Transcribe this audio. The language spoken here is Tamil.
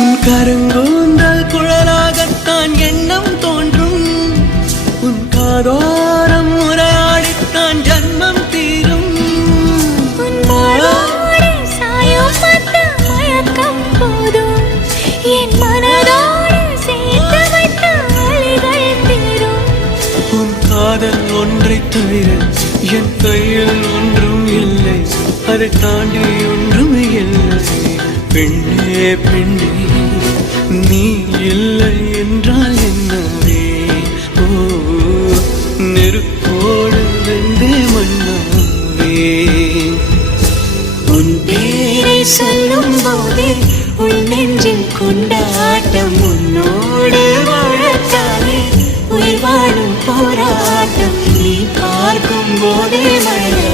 உன் கருங்கூந்தல் குழலாகத்தான் எண்ணம் தோன்றும். உன் காதோரம் உரையாடித்தான் ஜன்மம் தீரும். என் மனதோடு சேர்த்து வைத்த வழிகள் தீரும். உன் காதல் ஒன்றை தவிர என் கையில் ஒன்றும் இல்லை, அதை தாண்டி ஒன்றும் இல்லை. பெண்ணே பெண்ணே நீ இல்லை என்றால் என்னவே? ஓ நெருப்போடு வெந்தே மண்ணாவே. உன் பேரை சொல்லும் போதே உள் நெஞ்சில் கொண்டாட்டம். உன்னோடு வாழத்தானே உயிர் வாழும் போராட்டம். நீ பார்க்கும் போதே மழை